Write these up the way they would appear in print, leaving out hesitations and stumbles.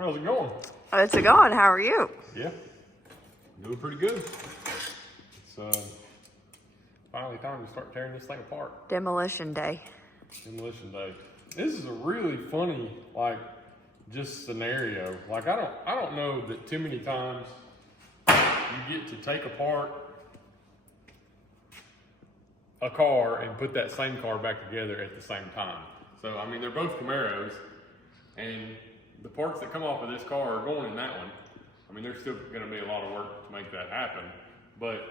How's it going? How's it going? How are you? Yeah, doing pretty good. It's finally time to start tearing this thing apart. Demolition day. Demolition day. This is a really funny, just scenario. I don't know that too many times you get to take apart a car and put that same car back together at the same time. So, I mean, they're both Camaros, and the parts that come off of this car are going in that one. I mean, there's still going to be a lot of work to make that happen, but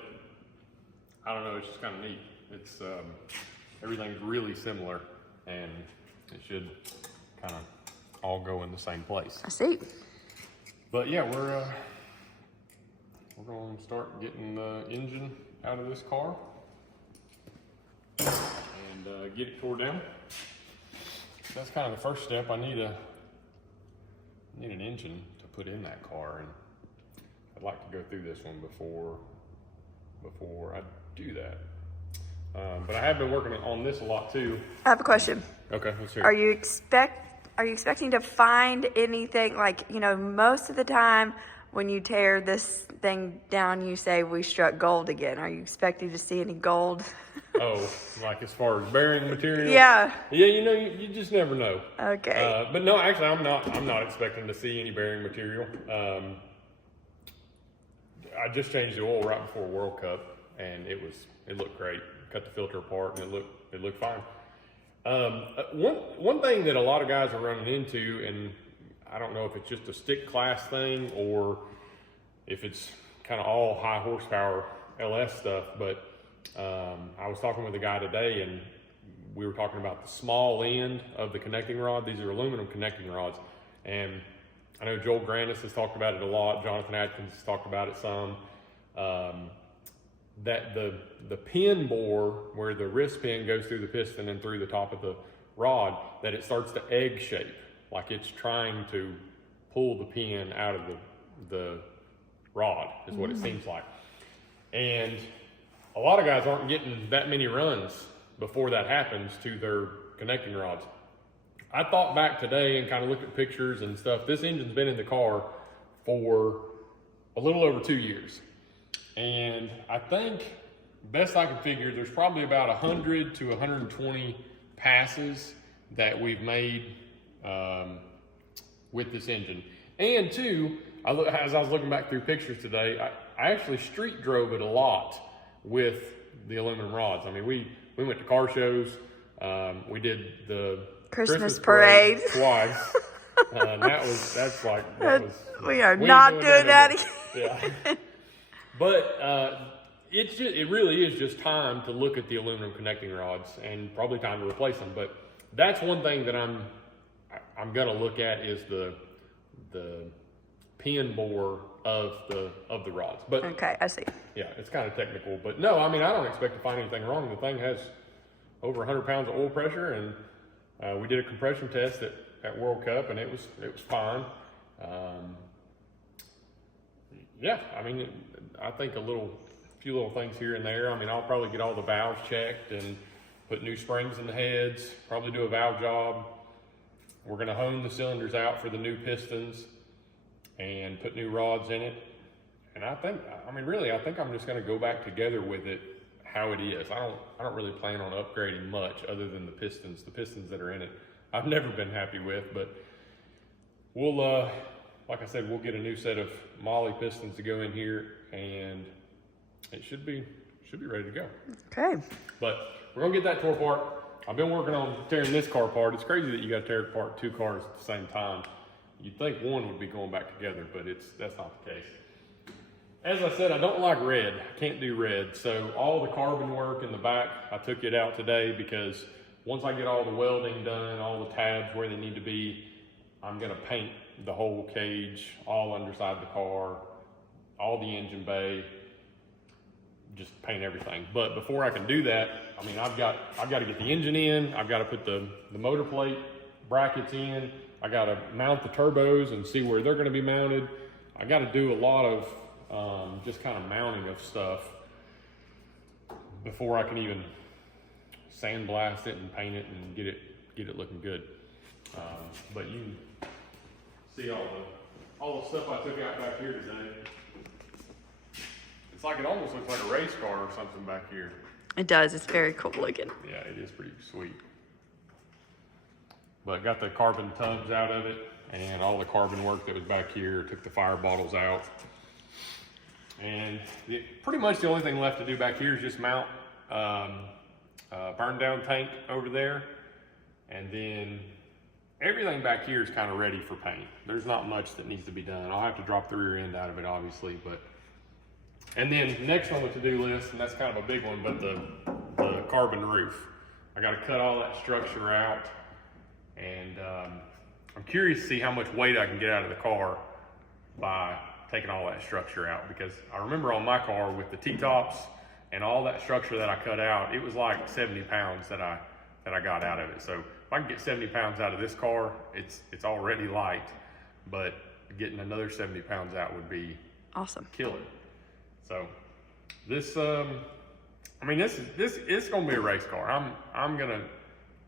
I don't know, it's just kind of neat. It's, everything's really similar, and it should kind of all go in the same place. I see. But yeah, we're going to start getting the engine out of this car and get it tore down. That's kind of the first step. I need an engine to put in that car, and I'd like to go through this one before I do that. But I have been working on this a lot too. I have a question. Okay, let's hear it. Are you expecting to find anything, most of the time when you tear this thing down, you say we struck gold again. Are you expecting to see any gold? Oh, as far as bearing material? Yeah. Yeah, you just never know. Okay. But no, actually, I'm not expecting to see any bearing material. I just changed the oil right before World Cup, and it looked great. Cut the filter apart, and it looked fine. One thing that a lot of guys are running into, and I don't know if it's just a stick class thing or if it's kind of all high horsepower LS stuff, but I was talking with a guy today, and we were talking about the small end of the connecting rod. These are aluminum connecting rods, and I know Joel Grandis has talked about it a lot. Jonathan Atkins has talked about it some. That the pin bore, where the wrist pin goes through the piston and through the top of the rod, that it starts to egg shape, like it's trying to pull the pin out of the rod, is what it seems like. And a lot of guys aren't getting that many runs before that happens to their connecting rods. I thought back today and kind of looked at pictures and stuff. This engine's been in the car for a little over 2 years. And I think, best I can figure, there's probably about 100 to 120 passes that we've made with this engine. And two, as I was looking back through pictures today, I actually street drove it a lot with the aluminum rods. I mean, we went to car shows. We did the Christmas parade twice. We are not doing that again. Yeah. But it really is just time to look at the aluminum connecting rods, and probably time to replace them. But that's one thing that I'm gonna look at, is the pin bore of the rods. But okay, I see. Yeah, it's kind of technical, but no, I mean, I don't expect to find anything wrong. The thing has over 100 pounds of oil pressure, and we did a compression test at World Cup, and it was fine. Yeah, I mean, I think a few little things here and there. I mean, I'll probably get all the valves checked and put new springs in the heads, probably do a valve job. We're gonna hone the cylinders out for the new pistons and put new rods in it. And I think I'm just gonna go back together with it how it is. I don't really plan on upgrading much other than the pistons that are in it. I've never been happy with, but we'll, like I said, we'll get a new set of Mahle pistons to go in here, and it should be ready to go. Okay. But we're gonna get that tore apart. I've been working on tearing this car apart. It's crazy that you gotta tear apart two cars at the same time. You'd think one would be going back together, but that's not the case. As I said, I don't like red. I can't do red. So all the carbon work in the back, I took it out today, because once I get all the welding done, all the tabs where they need to be, I'm gonna paint the whole cage, all underside the car, all the engine bay, just paint everything. But before I can do that, I mean, I've got to get the engine in. I've got to put the motor plate brackets in. I got to mount the turbos and see where they're going to be mounted. I got to do a lot of just kind of mounting of stuff before I can even sandblast it and paint it and get it looking good. But you can see all the stuff I took out back here today. It's like it almost looks like a race car or something back here. It does. It's very cool looking. Yeah, it is pretty sweet. But got the carbon tubs out of it and all the carbon work that was back here. Took the fire bottles out. And pretty much the only thing left to do back here is just mount burn down tank over there. And then everything back here is kind of ready for paint. There's not much that needs to be done. I'll have to drop the rear end out of it, obviously, but. And then next on the to-do list, and that's kind of a big one, but the carbon roof. I got to cut all that structure out, and I'm curious to see how much weight I can get out of the car by taking all that structure out, because I remember on my car with the T-tops and all that structure that I cut out, it was like 70 pounds that I got out of it. So if I can get 70 pounds out of this car, it's already light, but getting another 70 pounds out would be awesome. Killer. So this, I mean, this it's gonna be a race car. I'm gonna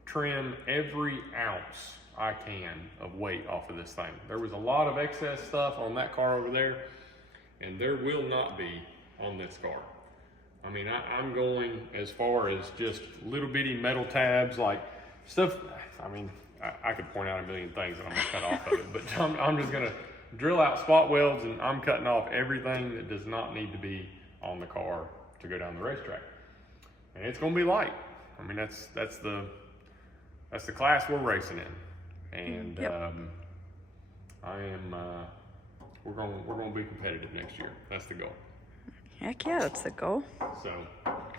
trim every ounce I can of weight off of this thing. There was a lot of excess stuff on that car over there, and there will not be on this car. I mean, I'm going as far as just little bitty metal tabs, like stuff. I mean, I could point out a million things that I'm gonna cut off of it, but I'm just gonna drill out spot welds, and I'm cutting off everything that does not need to be on the car to go down the racetrack. And it's gonna be light. I mean, that's the class we're racing in. And yep. we're gonna be competitive next year. That's the goal. Heck yeah, that's the goal. So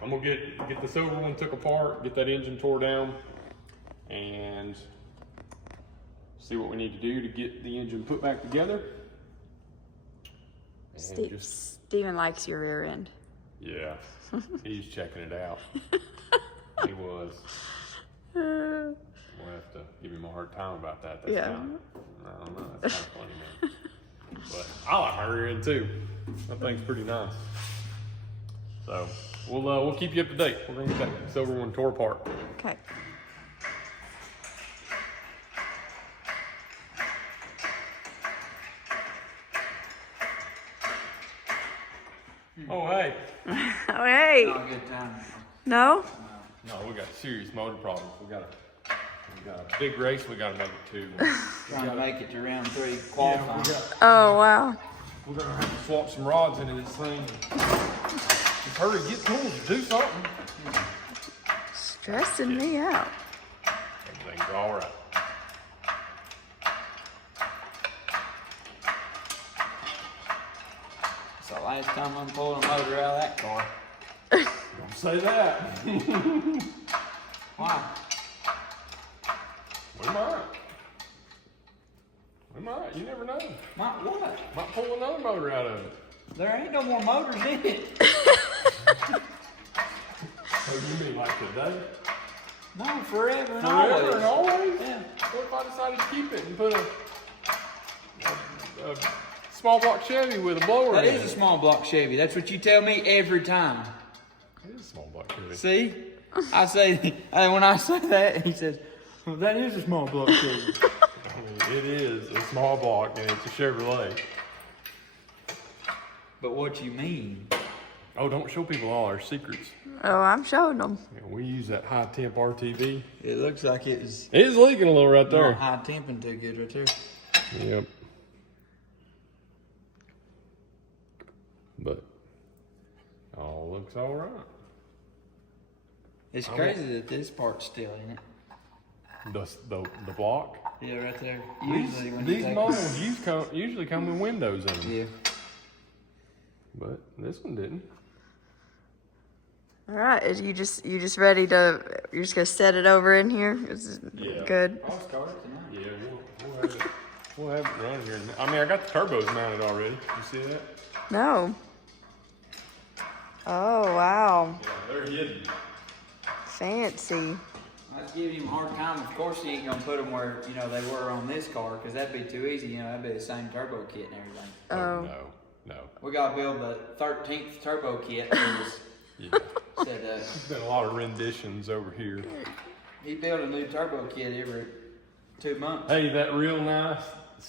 I'm gonna get the silver one took apart, get that engine tore down, and see what we need to do to get the engine put back together. Steven likes your rear end. Yeah, he's checking it out. He was. We'll have to give him a hard time about that. That's I don't know. That's kind of funny, man. But I like my rear end too. That thing's pretty nice. So we'll keep you up to date. We're gonna get that silver one tore apart. Okay. Oh, hey. Oh, hey. Not a good time. No? No, we got serious motor problems. We got a big race we got to make it to. Trying to make it to round 3 qualifying. Oh, wow. We're going to have to swap some rods into this thing. Just hurry, get tools, do something. Stressing me out. Everything's all right. It's the last time I'm pulling a motor out of that car. Don't say that. Why? We might. You never know. Might what? Might pull another motor out of it. There ain't no more motors in it. Oh, you mean like today? No, forever and Forever and always? Yeah. What if I decided to keep it and put a small block Chevy with a blower That in is it? a small block Chevy. That's what you tell me every time. It is a small block Chevy. See? I say, when I say that, he says, well, that is a small block Chevy. I mean, it is a small block and it's a Chevrolet. But what you mean? Oh, don't show people all our secrets. Oh, I'm showing them. Yeah, we use that high temp RTV. It looks like it is It is leaking a little right there. not high temping too good right there. Yep. But all looks all right. It's crazy that this part's still in it. The block. Yeah, right there. Usually when These you models usually come with windows in them. Yeah. But this one didn't. All right, you just ready to? You're just gonna set it over in here. Is it good? I'll start it tonight. Yeah, we'll have it running here. I mean, I got the turbos mounted already. You see that? No. Oh wow, Yeah, they're hidden. fancy. I was giving him a hard time. Of course, he ain't gonna put them where they were on this car, because that'd be too easy. That'd be the same turbo kit and everything. Oh. No. We gotta build the 13th turbo kit. Yeah. Said, There's been a lot of renditions over here. he built a new turbo kit every 2 months. Hey, that real nice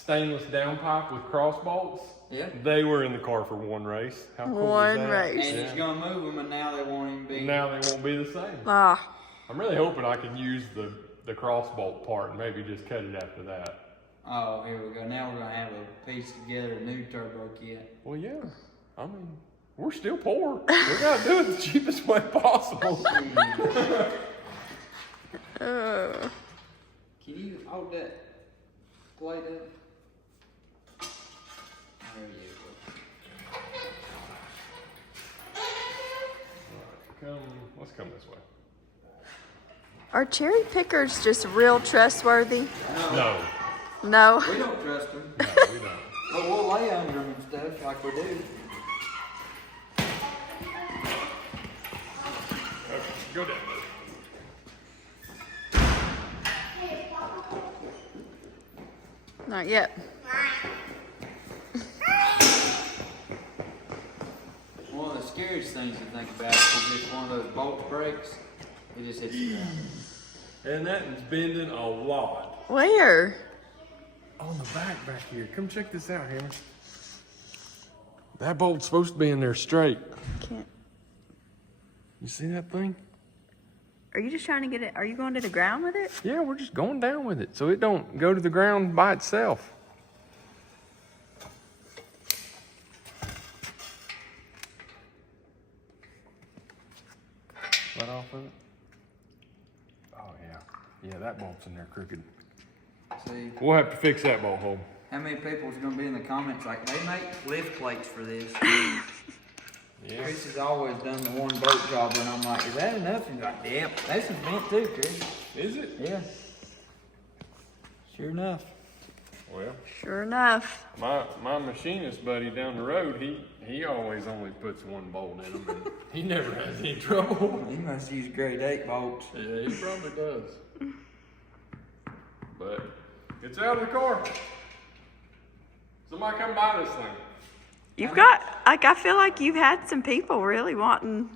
stainless downpipe with cross bolts. Yeah. They were in the car for one race. How cool One is that? race. And he's gonna move them, and now they won't even be. Now they won't be the same. Ah, I'm really hoping I can use the cross bolt part and maybe just cut it after that. Oh, here we go. Now we're gonna have a piece together, a new turbo kit. Well, yeah. I mean, we're still poor. We gotta do it the cheapest way possible. oh. Can you hold that plate up? There you go. Let's come this way. Are cherry pickers just real trustworthy? No. No. We don't trust them. No, we don't. But we'll lay under them and stuff like we do. Okay, go down. Not yet. One of the scariest things to think about is just one of those bolt breaks. It just hits the ground. And that is bending a lot. Where? On the back here. Come check this out, Hammer. That bolt's supposed to be in there straight. Can't. You see that thing? Are you just trying to get it? Are you going to the ground with it? Yeah, we're just going down with it so it don't go to the ground by itself. Let off of it? Oh, yeah. Yeah, that bolt's in there crooked. See, We'll have to fix that bolt hole. how many people's gonna be in the comments like, they make lift plates for this? Yeah. Chris has always done the one boat job, and I'm like, is that enough? He's like, yeah, that's some bent too, Chris. Is it? Yeah. Sure enough. Well, Sure enough. my machinist buddy down the road, he always only puts one bolt in them, and he never has any trouble. He must use grade 8 bolts. Yeah, he probably does. But it's out of the car. Somebody come buy this thing. You've got, like, I feel like you've had some people really wanting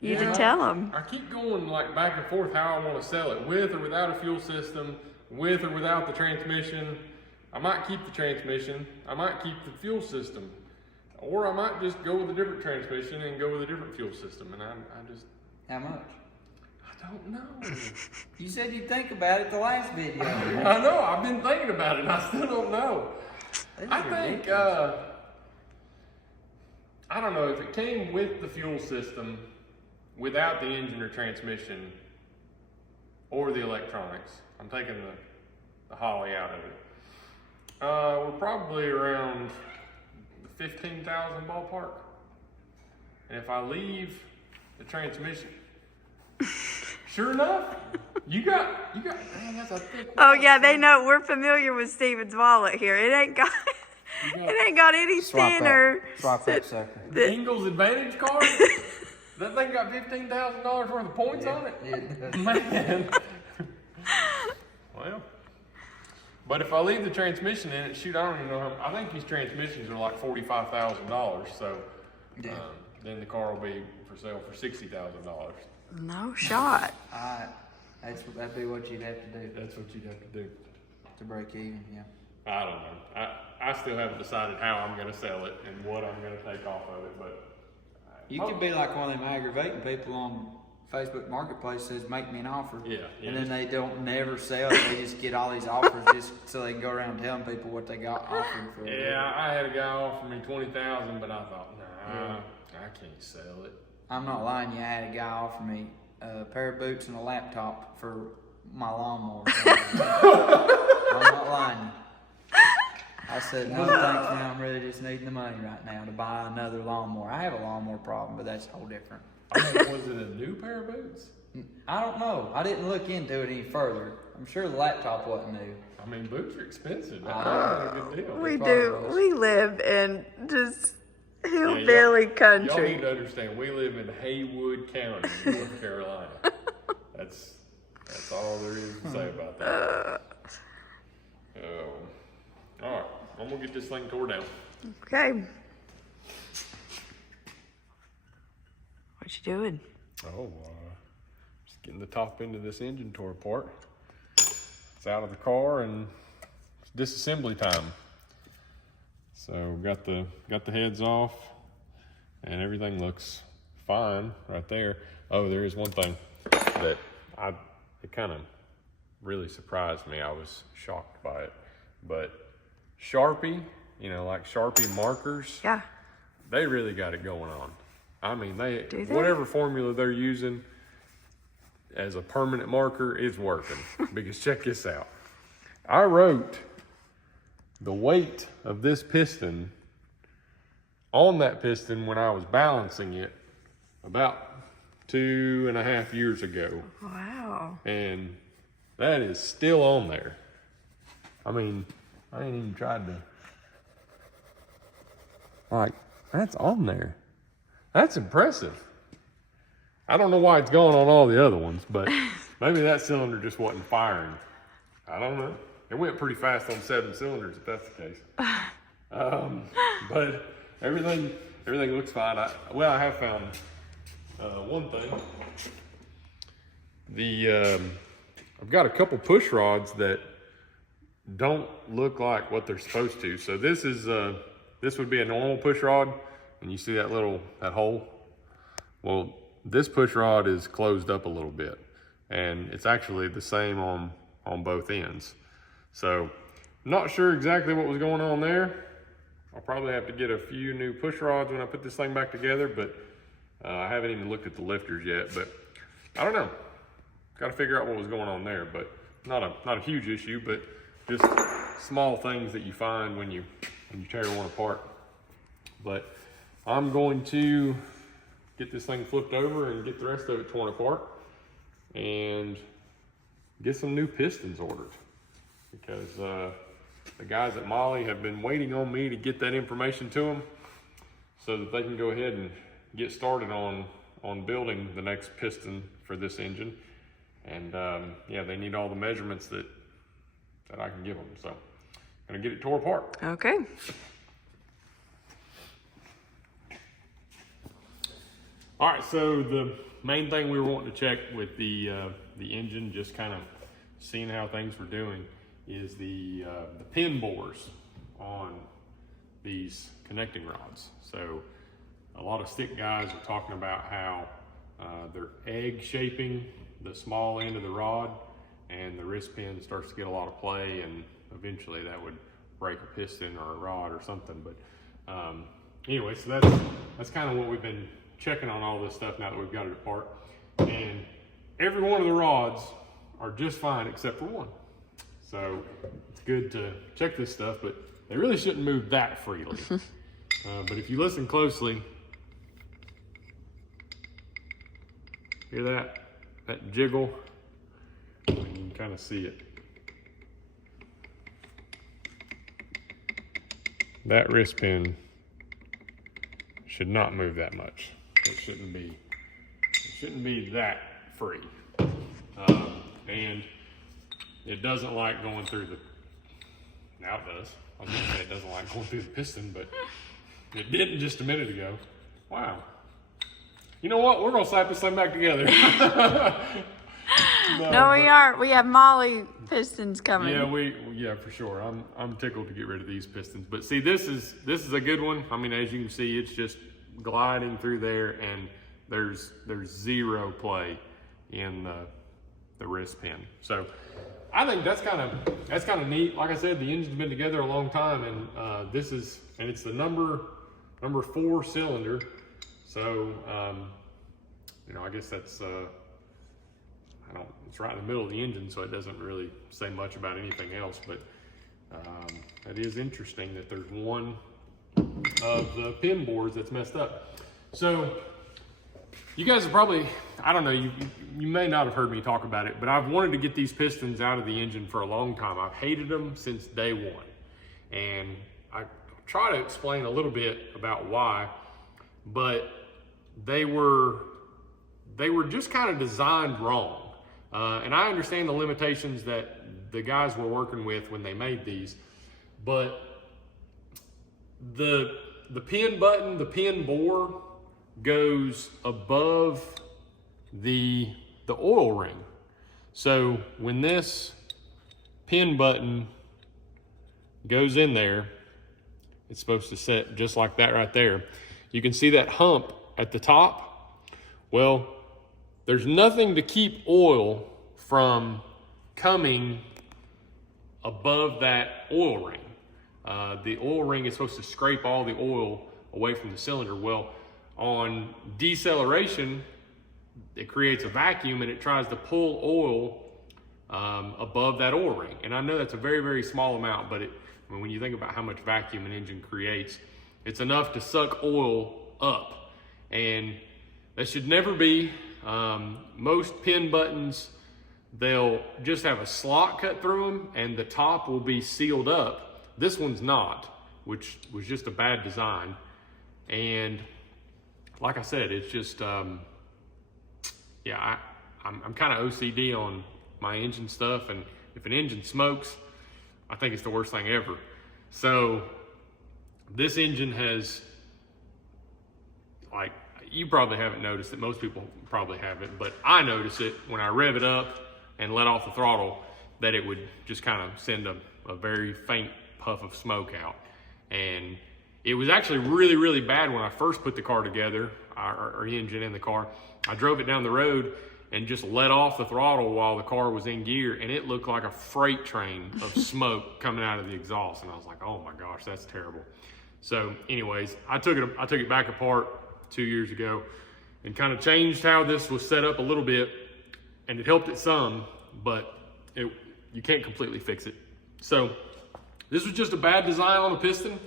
you to tell them. I keep going like back and forth how I want to sell it, with or without a fuel system, with or without the transmission. I might keep the transmission. I might keep the fuel system. Or I might just go with a different transmission and go with a different fuel system. And I just, How much? I don't know. You said you'd think about it the last video. I know, I've been thinking about it and I still don't know. I think, I don't know, if it came with the fuel system, without the engine or transmission, or the electronics, I'm taking the Holly out of it. We're probably around the 15,000 ballpark. And if I leave the transmission, sure enough, you got, man, that's a thick Oh wallet. yeah, they know we're familiar with Steven's wallet here. It ain't got, it ain't got any thinner. Swap that sucker. The Ingalls Advantage card? That thing got $15,000 worth of points on it? Yeah. Man. Well, but if I leave the transmission in it, shoot, I don't even know how, I think these transmissions are like $45,000, so then the car will be for sale for $60,000. No shot. That'd be what you'd have to do That's what you'd have to do. to break even, yeah. I don't know. I still haven't decided how I'm going to sell it and what I'm going to take off of it, but You could be like one of them aggravating people on Facebook Marketplace says, make me an offer. Yeah. And then they don't never sell it. They just get all these offers just so they can go around telling people what they got offered for. yeah, I had a guy offer me $20,000, but I thought, nah, I can't sell it. I'm not lying you. I had a guy offer me a pair of boots and a laptop for my lawnmower. I'm not lying. I said, no thanks, man. I'm really just needing the money right now to buy another lawnmower. I have a lawnmower problem, but that's a whole different. I mean, was it a new pair of boots? I don't know. I didn't look into it any further. I'm sure the laptop wasn't new. I mean, boots are expensive. That's probably a good deal. We probably do. was. We live in just hillbilly Y'all country. need to understand, we live in Haywood County, North Carolina. That's all there is to say about that. All right, I'm gonna get this thing tore down. Okay. What you doing? Oh, just getting the top end of this engine tore apart. It's out of the car and it's disassembly time. So got the heads off, and everything looks fine right there. Oh, there is one thing that it kind of really surprised me. I was shocked by it, but Sharpie, you know, like Sharpie markers, Yeah. they really got it going on. I mean, Do they? whatever formula they're using as a permanent marker is working. Because check this out. I wrote the weight of this piston on that piston when I was balancing it about 2.5 years ago. Wow. And that is still on there. I mean, I ain't even tried to. Like, that's on there. That's impressive. I don't know why it's going on all the other ones, but maybe that cylinder just wasn't firing. I don't know. It went pretty fast on 7 cylinders, if that's the case. But everything looks fine. I have found one thing. I've got a couple push rods that don't look like what they're supposed to. So this would be a normal push rod, and you see that hole? Well, this push rod is closed up a little bit, and it's actually the same on both ends. So not sure exactly what was going on there. I'll probably have to get a few new push rods when I put this thing back together, but I haven't even looked at the lifters yet, but I don't know. Got to figure out what was going on there, but not a huge issue, but just small things that you find when you tear one apart. But I'm going to get this thing flipped over and get the rest of it torn apart and get some new pistons ordered, because the guys at Mahle have been waiting on me to get that information to them so that they can go ahead and get started on building the next piston for this engine. And yeah, they need all the measurements that I can give them. So I'm gonna get it tore apart. Okay. All right, so the main thing we were wanting to check with the engine, just kind of seeing how things were doing, is the pin bores on these connecting rods. So a lot of stick guys are talking about how they're egg shaping the small end of the rod, and the wrist pin starts to get a lot of play, and eventually that would break a piston or a rod or something. But anyway, so that's kind of what we've been checking on all this stuff now that we've got it apart. And every one of the rods are just fine except for one. So it's good to check this stuff, but they really shouldn't move that freely. But if you listen closely, hear that jiggle? You can kind of see it. That wrist pin should not move that much. It shouldn't be that free. And it doesn't like going through now it does. I was gonna say it doesn't like going through the piston, but it didn't just a minute ago. Wow. You know what? We're gonna slap this thing back together. No, we aren't. We have Mahle pistons coming. Yeah, for sure. I'm tickled to get rid of these pistons. But see, this is a good one. I mean, as you can see, it's just gliding through there, and there's zero play in the wrist pin. So I think that's kind of neat. Like I said, the engine's been together a long time, and it's the number 4 cylinder. So you know, I guess that's it's right in the middle of the engine, so it doesn't really say much about anything else. But it is interesting that there's one of the pin boards that's messed up. So you guys are probably, I don't know, you may not have heard me talk about it, but I've wanted to get these pistons out of the engine for a long time. I've hated them since day one. And I try to explain a little bit about why, but they were just kind of designed wrong. And I understand the limitations that the guys were working with when they made these, but the pin button, the pin bore goes above the oil ring. So when this pin button goes in there, it's supposed to set just like that right there. You can see that hump at the top. Well, there's nothing to keep oil from coming above that oil ring. The oil ring is supposed to scrape all the oil away from the cylinder. Well, on deceleration, it creates a vacuum and it tries to pull oil above that oil ring. And I know that's a very, very small amount, but when you think about how much vacuum an engine creates, it's enough to suck oil up. And that should never be. Most pin buttons, they'll just have a slot cut through them and the top will be sealed up. This one's not, which was just a bad design. And like I said, it's just, yeah, I'm kind of OCD on my engine stuff. And if an engine smokes, I think it's the worst thing ever. So this engine has, like, you probably haven't noticed it. Most people probably haven't, but I notice it when I rev it up and let off the throttle, that it would just kind of send a very faint puff of smoke out. And it was actually really, really bad when I first put the car together, our engine in the car. I drove it down the road and just let off the throttle while the car was in gear, and it looked like a freight train of smoke coming out of the exhaust. And I was like, oh my gosh, that's terrible. So anyways, I took it back apart 2 years ago and kind of changed how this was set up a little bit, and it helped it some, but you can't completely fix it. So this was just a bad design on the piston,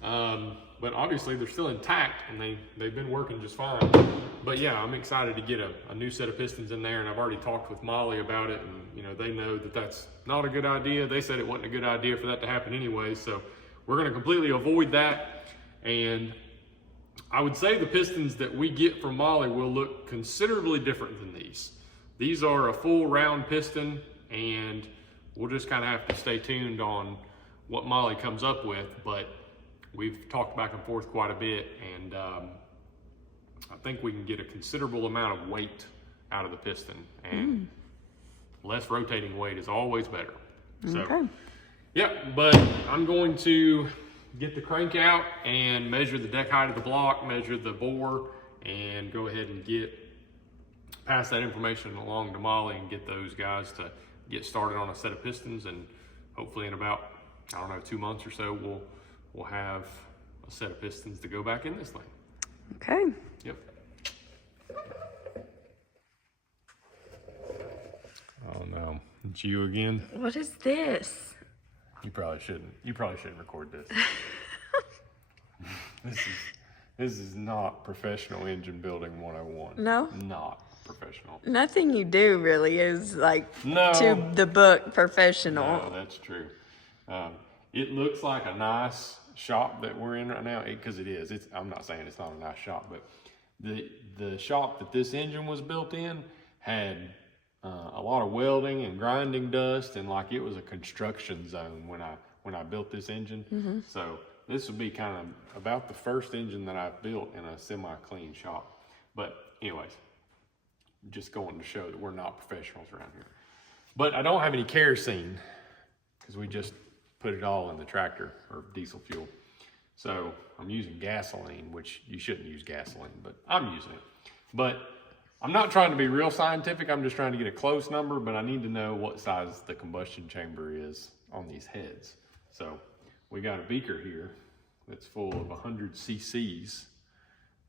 but obviously they're still intact and they've been working just fine. But yeah, I'm excited to get a new set of pistons in there, and I've already talked with Mahle about it, and you know, they know that that's not a good idea. They said it wasn't a good idea for that to happen anyway, so we're going to completely avoid that. And I would say the pistons that we get from Mahle will look considerably different than these. These are a full round piston, and we'll just kind of have to stay tuned on what Mahle comes up with. But we've talked back and forth quite a bit, and I think we can get a considerable amount of weight out of the piston, and less rotating weight is always better. So, okay. Yeah, but I'm going to get the crank out and measure the deck height of the block, measure the bore, and go ahead and pass that information along to Mahle and get those guys to get started on a set of pistons. And hopefully in about, I don't know, 2 months or so, we'll have a set of pistons to go back in this thing. Okay. Yep. Oh no, it's you again. What is this? You probably shouldn't record this. This is not professional engine building 101. No? Not professional. Nothing you do really is like No. to the book professional. No, that's true. It looks like a nice shop that we're in right now, because it is. I'm not saying it's not a nice shop, but the shop that this engine was built in had a lot of welding and grinding dust, and like it was a construction zone when I built this engine. So this would be kind of about the first engine that I've built in a semi-clean shop. But anyways, just going to show that we're not professionals around here. But I don't have any kerosene because we just put it all in the tractor, or diesel fuel. So I'm using gasoline, which you shouldn't use gasoline, but I'm using it. But I'm not trying to be real scientific. I'm just trying to get a close number, but I need to know what size the combustion chamber is on these heads. So we got a beaker here that's full of 100 cc's,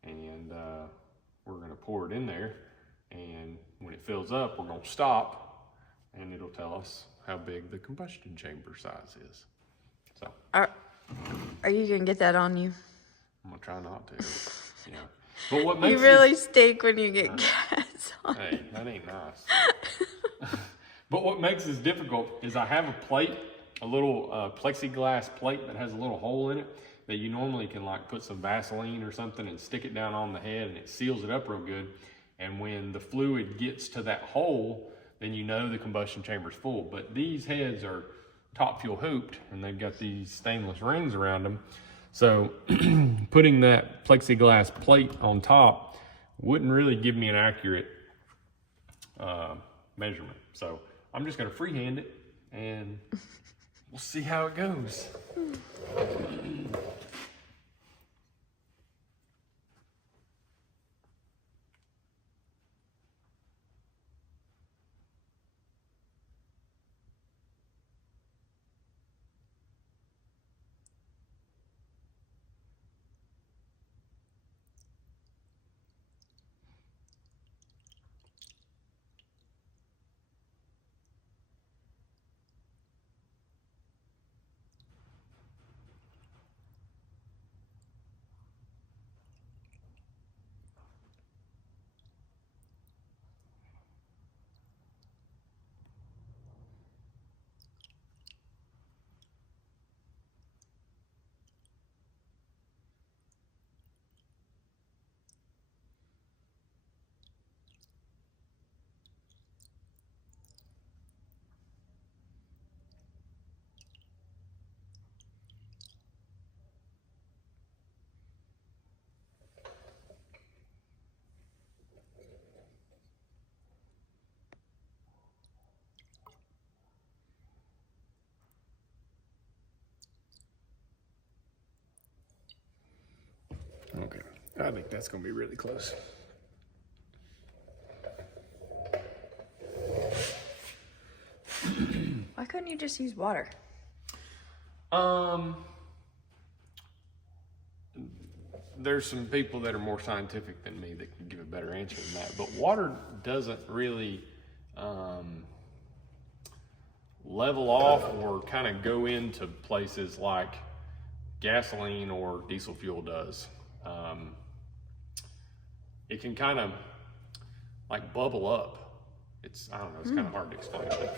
and we're gonna pour it in there. And when it fills up, we're gonna stop, and it'll tell us how big the combustion chamber size is. So Are you gonna get that on you? I'm gonna try not to. You know. But what makes You really stink when you get gas on. Hey, that ain't nice. But what makes this difficult is I have a plate, a little plexiglass plate that has a little hole in it that you normally can like put some Vaseline or something and stick it down on the head, and it seals it up real good. And when the fluid gets to that hole, then you know the combustion chamber's full. But these heads are top fuel hooped, and they've got these stainless rings around them. So putting that plexiglass plate on top wouldn't really give me an accurate measurement. So I'm just gonna freehand it and we'll see how it goes. Okay, I think that's gonna be really close. Why couldn't you just use water? There's some people that are more scientific than me that can give a better answer than that, but water doesn't really level off or kind of go into places like gasoline or diesel fuel does. It can kind of like bubble up. I don't know, it's kind of hard to explain, but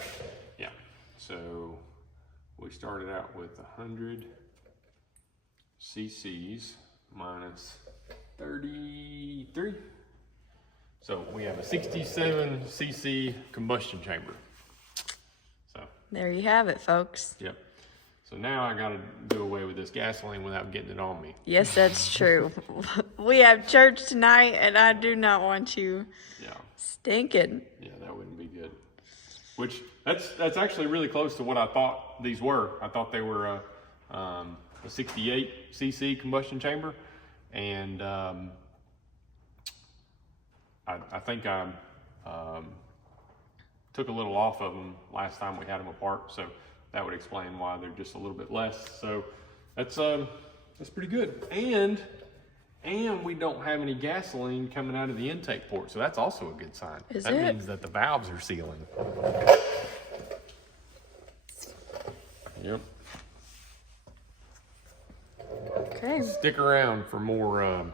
yeah. So we started out with 100 cc's minus 33. So we have a 67 cc combustion chamber. So There you have it, folks. yep. So now I gotta do away with this gasoline without getting it on me. Yes, that's true. We have church tonight, and I do not want you Yeah. stinking. Yeah, that wouldn't be good. Which that's actually really close to what I thought these were. I thought they were a 68 cc combustion chamber, and I think I took a little off of them last time we had them apart, so that would explain why they're just a little bit less. So that's pretty good. And we don't have any gasoline coming out of the intake port, so that's also a good sign. Is that it? means that the valves are sealing. Yep. Okay. Stick around for more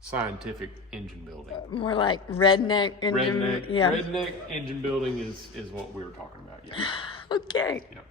scientific engine building. More like redneck engine. Redneck, Yeah. redneck engine building is what we were talking about. Yeah. Okay. Yep.